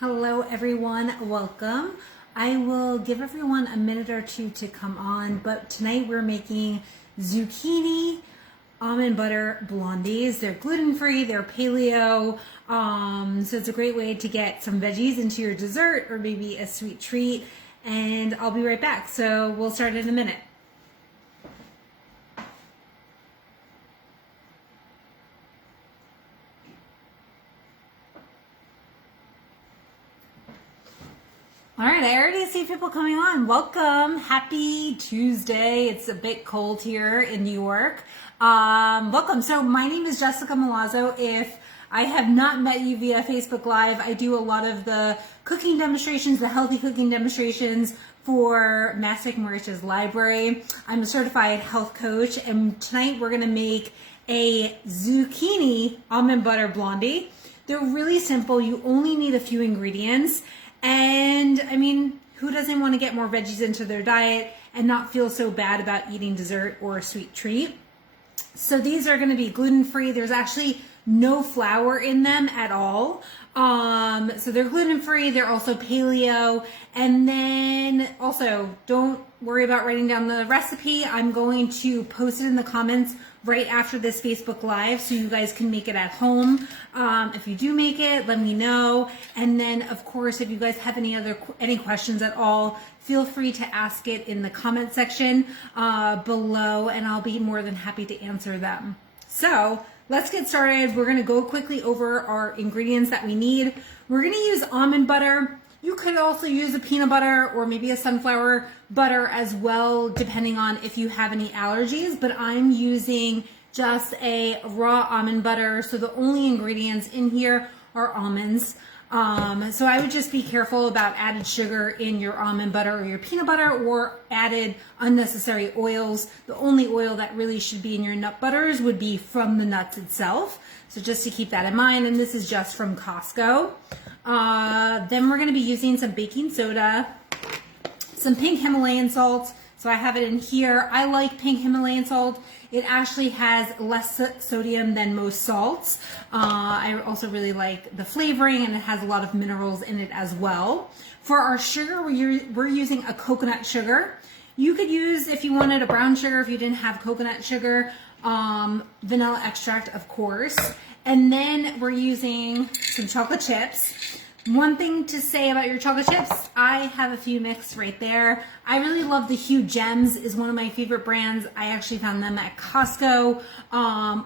Hello everyone, welcome. I will give everyone a minute or two to come on, but tonight we're making zucchini almond butter blondies. They're gluten-free, they're paleo, so it's a great way to get some veggies into your dessert or maybe a sweet treat, and I'll be right back. So we'll start in a minute. All right, I already see people coming on. Welcome. Happy Tuesday. It's a bit cold here in New York. Welcome. So my name is Jessica Malazzo. If I have not met you via Facebook Live, I do a lot of the cooking demonstrations, the healthy cooking demonstrations for Master Marisha's library. I'm a certified health coach, and tonight we're going to make a zucchini almond butter blondie. They're really simple. You only need a few ingredients. And I mean, who doesn't want to get more veggies into their diet and not feel so bad about eating dessert or a sweet treat? So these are going to be gluten-free. There's actually no flour in them at all. So they're gluten-free. They're also paleo. And then also, don't worry about writing down the recipe. I'm going to post it in the comments right after this Facebook Live so you guys can make it at home. If you do make it, let me know. And then, of course, if you guys have any questions at all, feel free to ask it in the comment section below, and I'll be more than happy to answer them. So let's get started. We're going to go quickly over our ingredients that we need. We're going to use almond butter. You could also use a peanut butter or maybe a sunflower butter as well, depending on if you have any allergies, but I'm using just a raw almond butter. So the only ingredients in here are almonds. So I would just be careful about added sugar in your almond butter or your peanut butter or added unnecessary oils. The only oil that really should be in your nut butters would be from the nuts itself. So just to keep that in mind, and this is just from Costco. Then we're going to be using some baking soda, some pink Himalayan salt. So I have it in here. I like pink Himalayan salt. It actually has less sodium than most salts. I also really like the flavoring, and it has a lot of minerals in it as well. For our sugar, we're using a coconut sugar. You could use, if you wanted, a brown sugar if you didn't have coconut sugar, vanilla extract, of course. And then we're using some chocolate chips. One thing to say about your chocolate chips, I have a few mixed right there. I really love the Hue Gems, is one of my favorite brands. I actually found them at Costco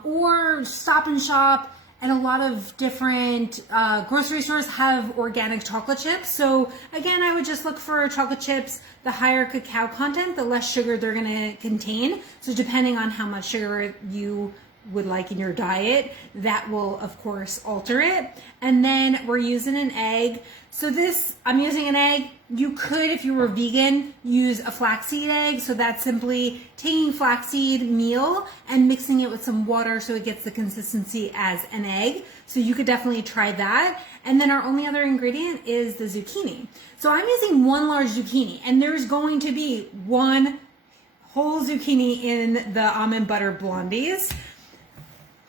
or Stop and Shop, and a lot of different grocery stores have organic chocolate chips. So again, I would just look for chocolate chips. The higher cacao content, the less sugar they're gonna contain. So depending on how much sugar you would like in your diet, that will of course alter it. And then we're using an egg. So this, I'm using an egg. You could, if you were vegan, use a flaxseed egg. So that's simply taking flaxseed meal and mixing it with some water so it gets the consistency as an egg. So you could definitely try that. And then our only other ingredient is the zucchini. So I'm using one large zucchini, and there's going to be one whole zucchini in the almond butter blondies.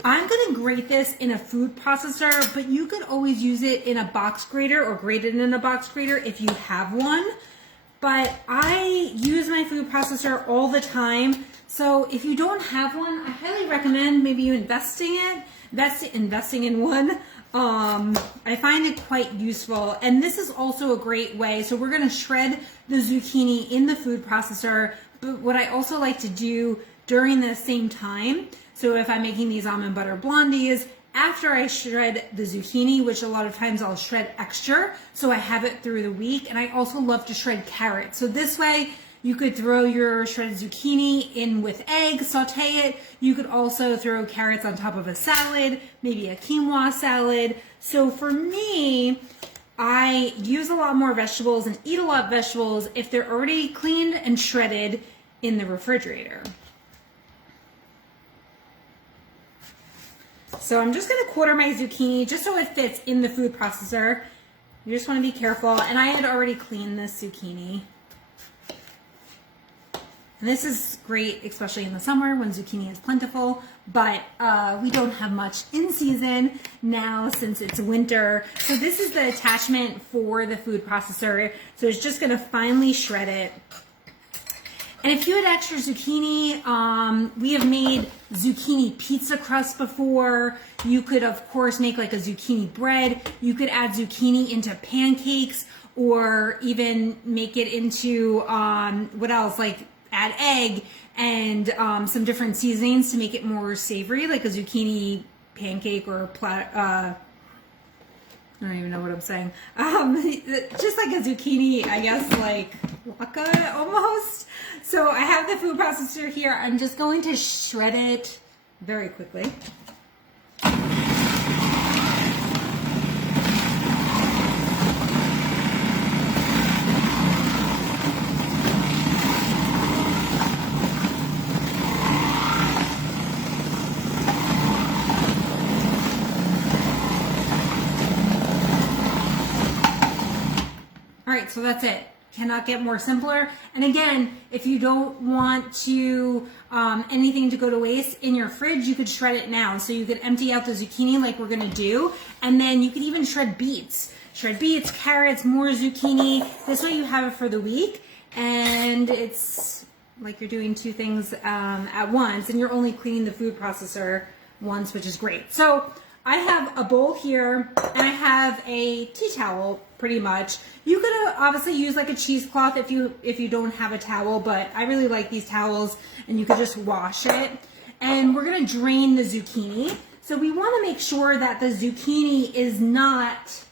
I'm going to grate this in a food processor, but you could always use it in a box grater or grate it in a box grater if you have one. But I use my food processor all the time. So if you don't have one, I highly recommend maybe you investing in one. I find it quite useful. And this is also a great way. So we're going to shred the zucchini in the food processor. But what I also like to do during the same time, so if I'm making these almond butter blondies, after I shred the zucchini, which a lot of times I'll shred extra, so I have it through the week. And I also love to shred carrots. So this way you could throw your shredded zucchini in with eggs, saute it. You could also throw carrots on top of a salad, maybe a quinoa salad. So for me, I use a lot more vegetables and eat a lot of vegetables if they're already cleaned and shredded in the refrigerator. So I'm just going to quarter my zucchini just so it fits in the food processor. You just want to be careful. And I had already cleaned this zucchini. And this is great, especially in the summer when zucchini is plentiful, but we don't have much in season now since it's winter. So this is the attachment for the food processor. So it's just gonna finely shred it. And if you had extra zucchini, we have made zucchini pizza crust before. You could, of course, make like a zucchini bread. You could add zucchini into pancakes, or even make it into, what else? Like add egg and some different seasonings to make it more savory, like a zucchini pancake or I don't even know what I'm saying. Just like a zucchini, I guess, like latke almost. So I have the food processor here. I'm just going to shred it very quickly. All right, so that's it. Cannot get more simpler. And again, if you don't want to anything to go to waste in your fridge, you could shred it now. So you could empty out the zucchini like we're gonna do, and then you could even shred beets. Shred beets, carrots, more zucchini. This way you have it for the week, and it's like you're doing two things at once, and you're only cleaning the food processor once, which is great. So I have a bowl here, and I have a tea towel, pretty much. You could obviously use like a cheesecloth if you don't have a towel, but I really like these towels, and you could just wash it. And we're gonna drain the zucchini. So we wanna make sure that the zucchini is not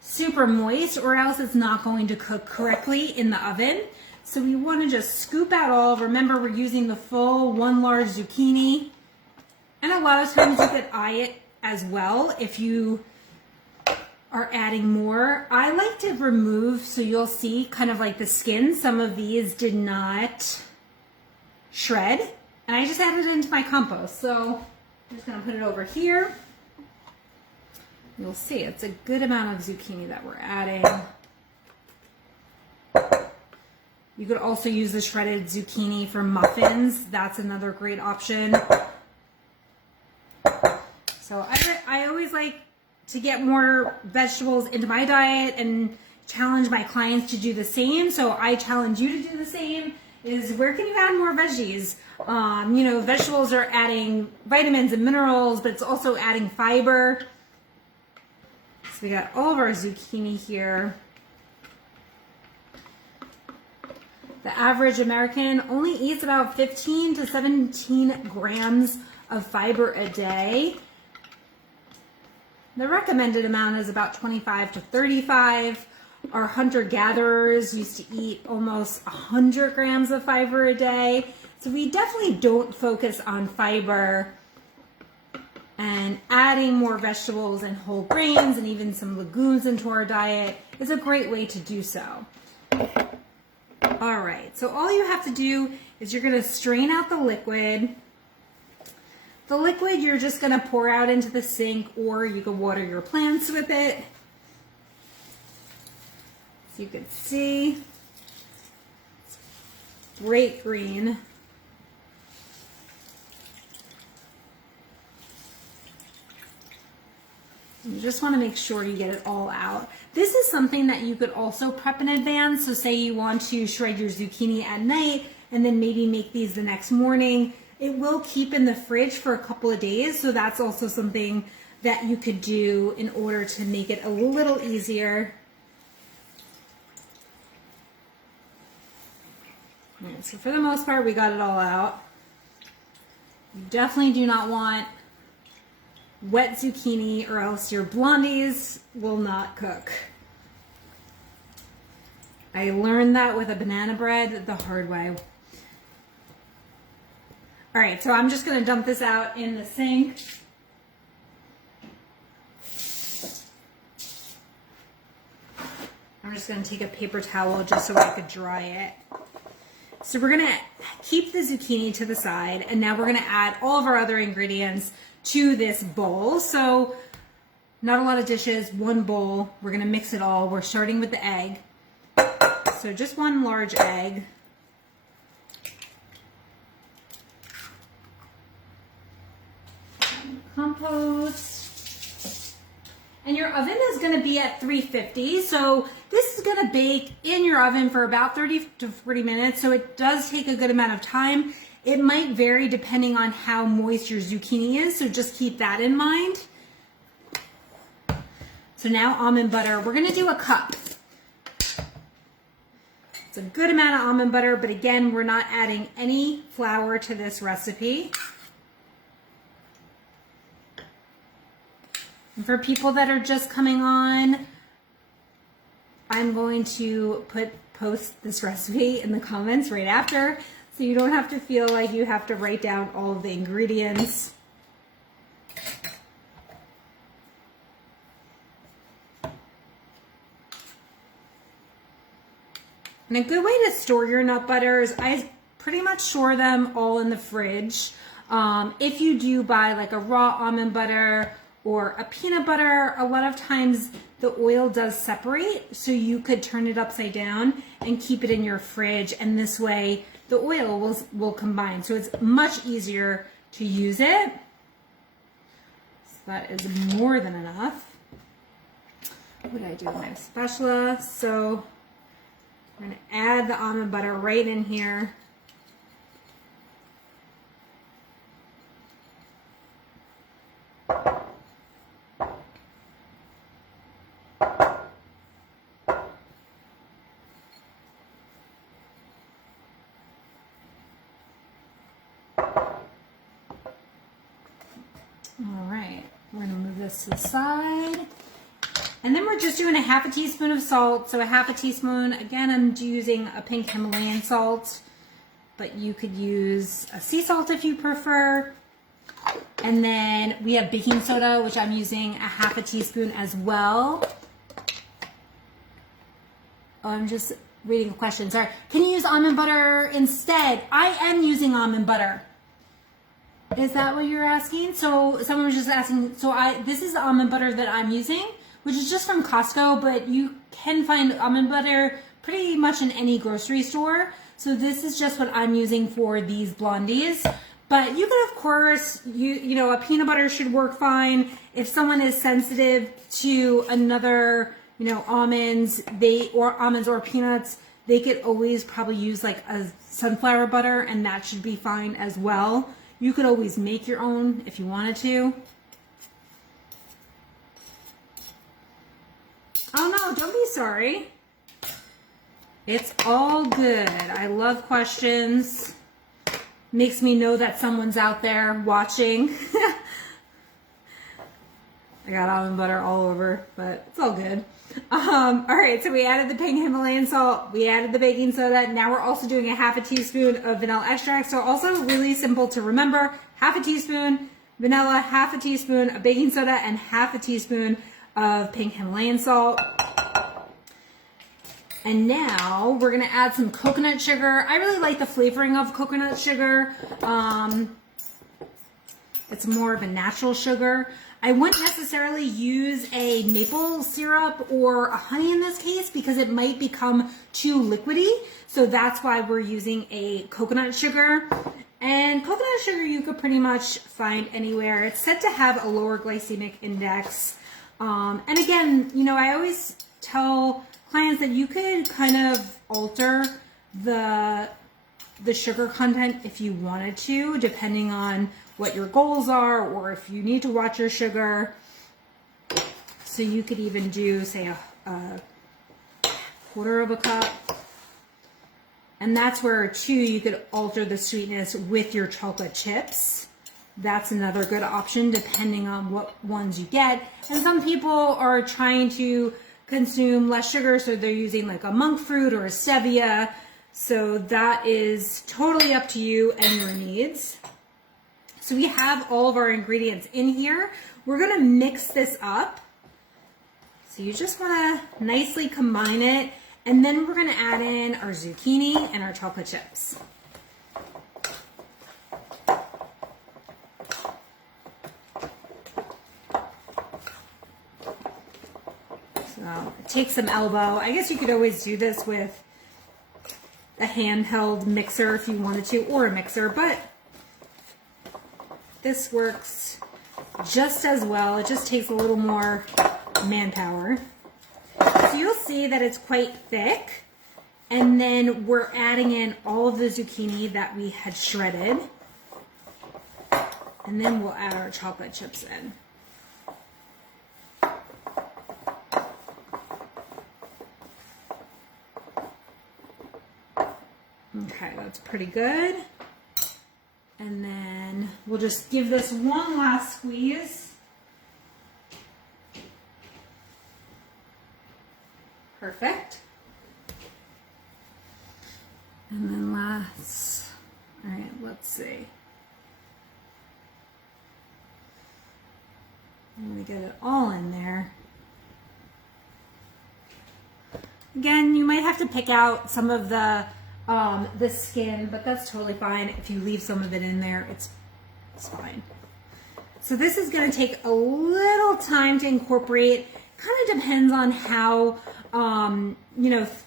super moist, or else it's not going to cook correctly in the oven. So we wanna just scoop out all. Remember, we're using the full one large zucchini. And a lot of times you could eye it as well if you are adding more. I like to remove, so you'll see kind of like the skin. Some of these did not shred, and I just added it into my compost. So I'm just gonna put it over here. You'll see it's a good amount of zucchini that we're adding. You could also use the shredded zucchini for muffins. That's another great option. So I always like to get more vegetables into my diet and challenge my clients to do the same. So I challenge you to do the same. Is where can you add more veggies? You know, vegetables are adding vitamins and minerals, but it's also adding fiber. So we got all of our zucchini here. The average American only eats about 15 to 17 grams of fiber a day. The recommended amount is about 25 to 35. Our hunter-gatherers used to eat almost 100 grams of fiber a day. So we definitely don't focus on fiber, and adding more vegetables and whole grains and even some legumes into our diet is a great way to do so. All right, so all you have to do is you're gonna strain out the liquid. The liquid you're just gonna pour out into the sink, or you can water your plants with it. So you can see, it's great green. You just wanna make sure you get it all out. This is something that you could also prep in advance. So say you want to shred your zucchini at night and then maybe make these the next morning. It will keep in the fridge for a couple of days, so that's also something that you could do in order to make it a little easier. Right, so for the most part, we got it all out. You definitely do not want wet zucchini, or else your blondies will not cook. I learned that with a banana bread the hard way. All right, so I'm just gonna dump this out in the sink. I'm just gonna take a paper towel just so I could dry it. So we're gonna keep the zucchini to the side, and now we're gonna add all of our other ingredients to this bowl. So not a lot of dishes, one bowl. We're gonna mix it all. We're starting with the egg. So just one large egg. compost. And your oven is going to be at 350. So this is going to bake in your oven for about 30 to 40 minutes. So it does take a good amount of time. It might vary depending on how moist your zucchini is. So just keep that in mind. So now almond butter, we're going to do a cup. It's a good amount of almond butter, but again, we're not adding any flour to this recipe. And for people that are just coming on, I'm going to post this recipe in the comments right after, so you don't have to feel like you have to write down all of the ingredients. And a good way to store your nut butters, I pretty much store them all in the fridge. If you do buy like a raw almond butter or a peanut butter, a lot of times the oil does separate, so you could turn it upside down and keep it in your fridge, and this way the oil will combine. So it's much easier to use it. So that is more than enough. What did I do with my spatula? So we're going to add the almond butter right in here. All right, we're going to move this to the side. And then we're just doing a half a teaspoon of salt. So a half a teaspoon, again, I'm using a pink Himalayan salt, but you could use a sea salt if you prefer. And then we have baking soda, which I'm using a half a teaspoon as well. Oh, I'm just reading a question, sorry. Can you use almond butter instead? I am using almond butter. Is that what you're asking? So someone was just asking, so this is the almond butter that I'm using, which is just from Costco, but you can find almond butter pretty much in any grocery store. So this is just what I'm using for these blondies. But you could, of course, you know, a peanut butter should work fine. If someone is sensitive to another, you know, almonds or peanuts, they could always probably use like a sunflower butter, and that should be fine as well. You could always make your own if you wanted to. Oh no, don't be sorry. It's all good. I love questions. Makes me know that someone's out there watching. I got almond butter all over, but it's all good. All right, so we added the pink Himalayan salt. We added the baking soda. Now we're also doing a half a teaspoon of vanilla extract. So also really simple to remember. Half a teaspoon vanilla, half a teaspoon of baking soda, and half a teaspoon of pink Himalayan salt. And now we're going to add some coconut sugar. I really like the flavoring of coconut sugar. It's more of a natural sugar. I wouldn't necessarily use a maple syrup or a honey in this case because it might become too liquidy. So that's why we're using a coconut sugar. And coconut sugar you could pretty much find anywhere. It's said to have a lower glycemic index. And again, you know, I always tell clients that you could kind of alter the sugar content if you wanted to, depending on what your goals are, or if you need to watch your sugar. So you could even do, say, a quarter of a cup. And that's where, too, you could alter the sweetness with your chocolate chips. That's another good option, depending on what ones you get. And some people are trying to consume less sugar, so they're using like a monk fruit or a stevia. So that is totally up to you and your needs. So we have all of our ingredients in here. We're going to mix this up. So you just want to nicely combine it. And then we're going to add in our zucchini and our chocolate chips. So it takes some elbow. I guess you could always do this with a handheld mixer if you wanted to, or a mixer, but this works just as well. It just takes a little more manpower. So you'll see that it's quite thick. And then we're adding in all of the zucchini that we had shredded. And then we'll add our chocolate chips in. Okay, that's pretty good. And then we'll just give this one last squeeze. Perfect. And then last, all right, let's see. I'm gonna get it all in there. Again, you might have to pick out some of the skin, but that's totally fine. If you leave some of it in there, it's fine. So this is going to take a little time to incorporate. Kind of depends on how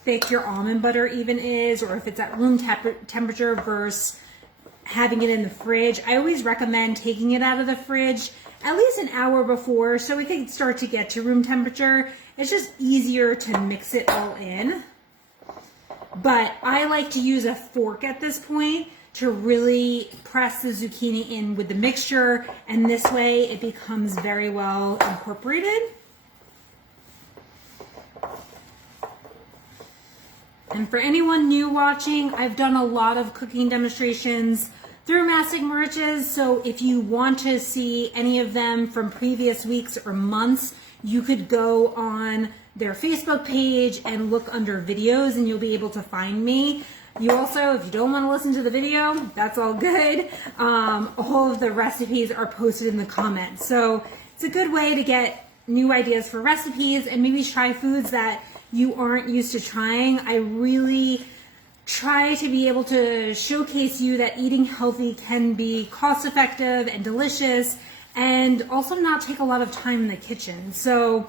thick your almond butter even is, or if it's at room temperature versus having it in the fridge. I always recommend taking it out of the fridge at least an hour before so we can start to get to room temperature. It's just easier to mix it all in. But I like to use a fork at this point to really press the zucchini in with the mixture, and this way it becomes very well incorporated. And for anyone new watching, I've done a lot of cooking demonstrations through Mastic Merches, so if you want to see any of them from previous weeks or months, you could go on their Facebook page and look under videos and you'll be able to find me. You also, if you don't want to listen to the video, that's all good. All of the recipes are posted in the comments. So it's a good way to get new ideas for recipes and maybe try foods that you aren't used to trying. I really try to be able to showcase you that eating healthy can be cost effective and delicious and also not take a lot of time in the kitchen. So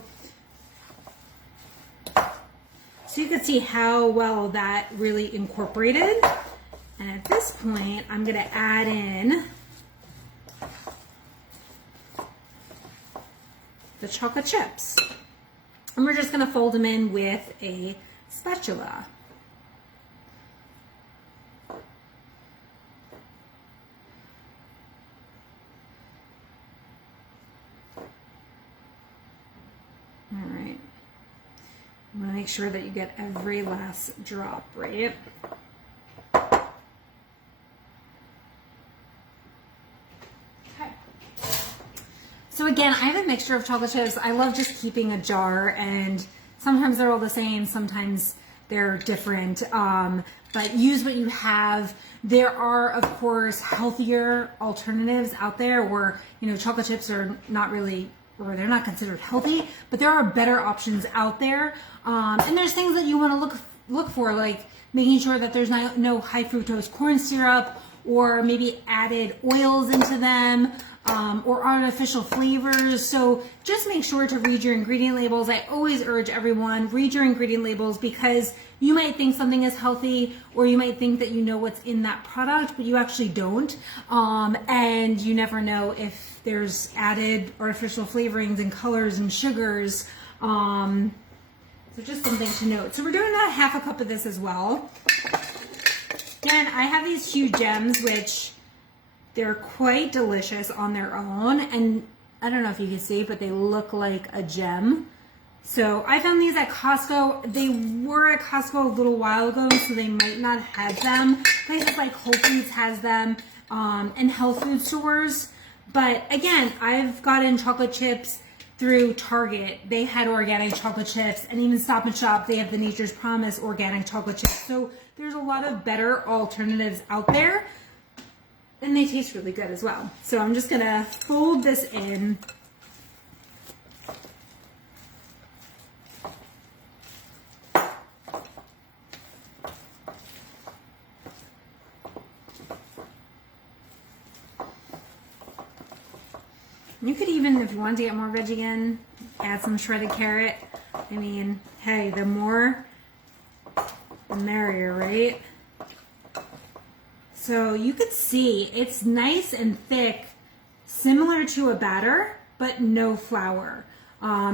you can see how well that really incorporated. And at this point, I'm going to add in the chocolate chips. And we're just going to fold them in with a spatula. All right. I'm going to make sure that you get every last drop, right? Okay. So again, I have a mixture of chocolate chips. I love just keeping a jar, and sometimes they're all the same, sometimes they're different, but use what you have. There are, of course, healthier alternatives out there where, chocolate chips are not really, or they're not considered healthy, but there are better options out there. And there's things that you want to look for, like making sure that there's no high fructose corn syrup, or maybe added oils into them, or artificial flavors. So just make sure to read your ingredient labels. I always urge everyone, read your ingredient labels, because you might think something is healthy, or you might think that you know what's in that product, but you actually don't. And you never know if there's added artificial flavorings and colors and sugars. So just something to note. So we're doing about half a cup of this as well. Again, I have these huge gems, which they're quite delicious on their own. And I don't know if you can see, but they look like a gem. So I found these at Costco. They were at Costco a little while ago, so they might not have them. Places like Whole Foods has them, and health food stores. But again, I've gotten chocolate chips through Target. They had organic chocolate chips, and even Stop and Shop, they have the Nature's Promise organic chocolate chips. So there's a lot of better alternatives out there, and they taste really good as well. So I'm just gonna fold this in. You could even, if you wanted to get more veggie in, add some shredded carrot. I mean, hey, the more, the merrier, right? So you could see it's nice and thick, similar to a batter, but no flour.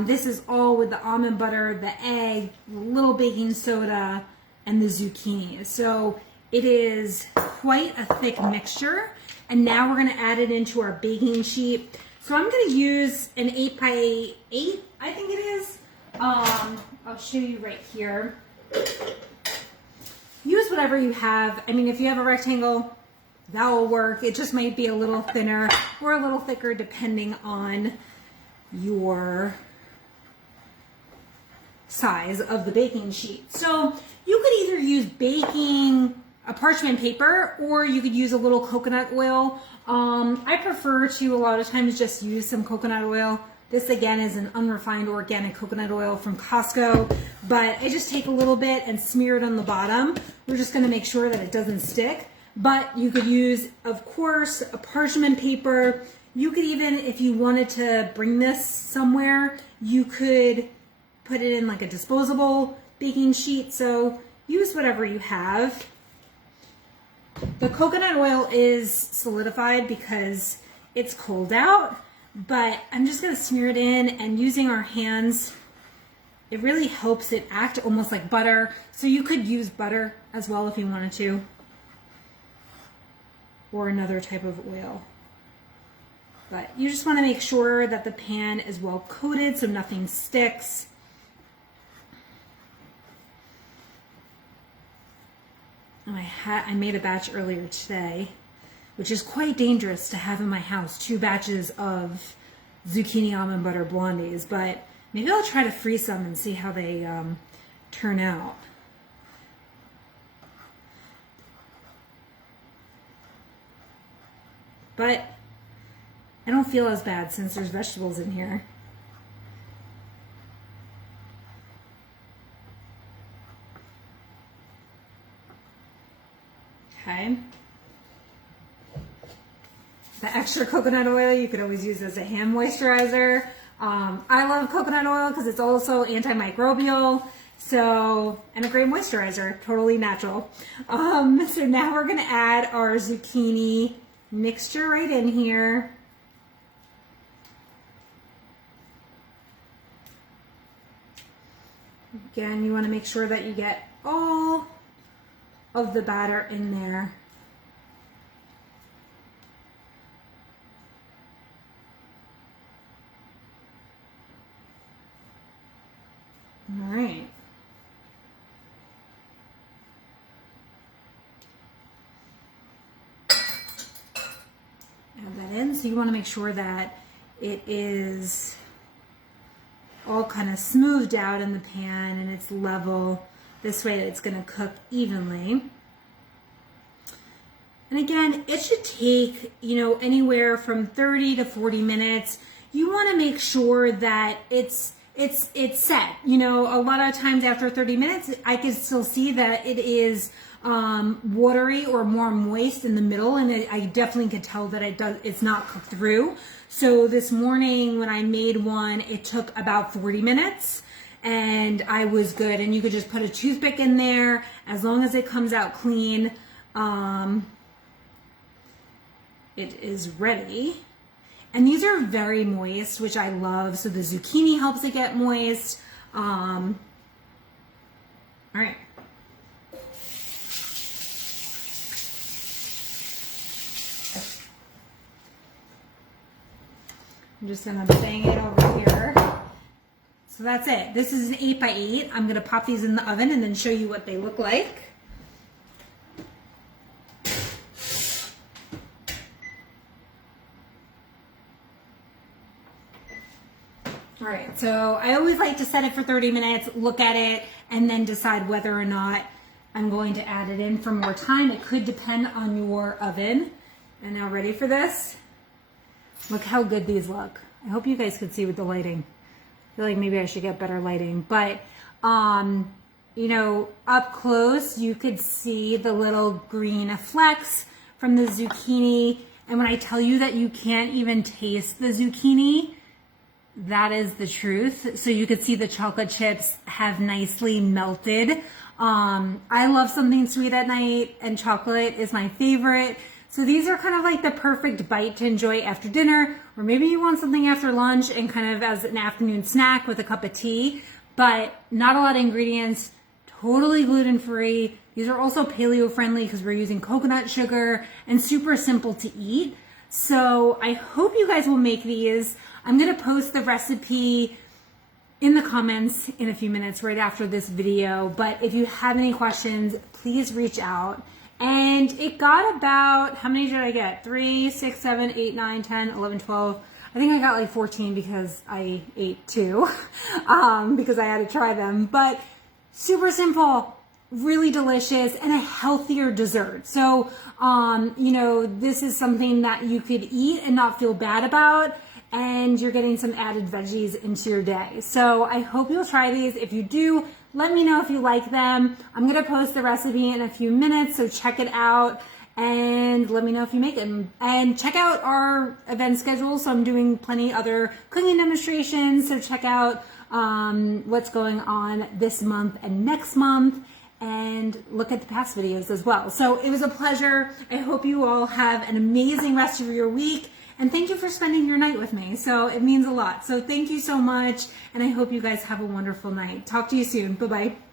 This is all with the almond butter, the egg, a little baking soda, and the zucchini. So it is quite a thick mixture. And now we're gonna add it into our baking sheet. So I'm gonna use an 8x8, I think it is. I'll show you right here. Use whatever you have. I mean, if you have a rectangle, that will work. It just might be a little thinner or a little thicker depending on your size of the baking sheet. So you could either use a parchment paper, or you could use a little coconut oil. I prefer to a lot of times just use some coconut oil. This again is an unrefined organic coconut oil from Costco, but I just take a little bit and smear it on the bottom. We're just gonna make sure that it doesn't stick, but you could use, of course, a parchment paper. You could even, if you wanted to bring this somewhere, you could put it in like a disposable baking sheet. So use whatever you have. The coconut oil is solidified because it's cold out, but I'm just going to smear it in, and using our hands, it really helps it act almost like butter. So you could use butter as well if you wanted to, or another type of oil. But you just want to make sure that the pan is well coated so nothing sticks. I made a batch earlier today, which is quite dangerous to have in my house, 2 batches of zucchini almond butter blondies, but maybe I'll try to freeze some and see how they turn out. But I don't feel as bad since there's vegetables in here. Okay. The extra coconut oil you could always use as a hand moisturizer. I love coconut oil because it's also antimicrobial, and a great moisturizer, totally natural. So now we're gonna add our zucchini mixture right in here. Again, you want to make sure that you get all of the batter in there. All right. Add that in. So you want to make sure that it is all kind of smoothed out in the pan and it's level. This way it's going to cook evenly. And again, it should take, anywhere from 30 to 40 minutes. You want to make sure that it's set. A lot of times after 30 minutes, I can still see that it is watery or more moist in the middle, and I definitely could tell that it's not cooked through. So this morning when I made one, it took about 40 minutes. And I was good. And you could just put a toothpick in there as long as it comes out clean. It is ready. And these are very moist, which I love. So the zucchini helps it get moist. All right. I'm just gonna bang it over here. So that's it. This is an 8x8. I'm gonna pop these in the oven and then show you what they look like. All right, so I always like to set it for 30 minutes, look at it, and then decide whether or not I'm going to add it in for more time. It could depend on your oven. And now ready for this? Look how good these look. I hope you guys could see with the lighting. I feel like maybe I should get better lighting, but up close you could see the little green flecks from the zucchini. And when I tell you that you can't even taste the zucchini, that is the truth. So you could see the chocolate chips have nicely melted. I love something sweet at night, and chocolate is my favorite. So these are kind of like the perfect bite to enjoy after dinner, or maybe you want something after lunch and kind of as an afternoon snack with a cup of tea, but not a lot of ingredients, totally gluten-free. These are also paleo-friendly because we're using coconut sugar and super simple to eat. So I hope you guys will make these. I'm gonna post the recipe in the comments in a few minutes right after this video, but if you have any questions, please reach out. And it got about, how many did I get? 3, 6, 7, 8, 9, 10, 11, 12. I think I got like 14 because I ate 2 because I had to try them. But super simple, really delicious, and a healthier dessert. So, you know, this is something that you could eat and not feel bad about, and you're getting some added veggies into your day. So I hope you'll try these. If you do, let me know if you like them. I'm gonna post the recipe in a few minutes, so check it out and let me know if you make them. And check out our event schedule. So I'm doing plenty other cooking demonstrations, so check out what's going on this month and next month, and look at the past videos as well. So it was a pleasure. I hope you all have an amazing rest of your week. And thank you for spending your night with me. So it means a lot. So thank you so much. And I hope you guys have a wonderful night. Talk to you soon. Bye-bye.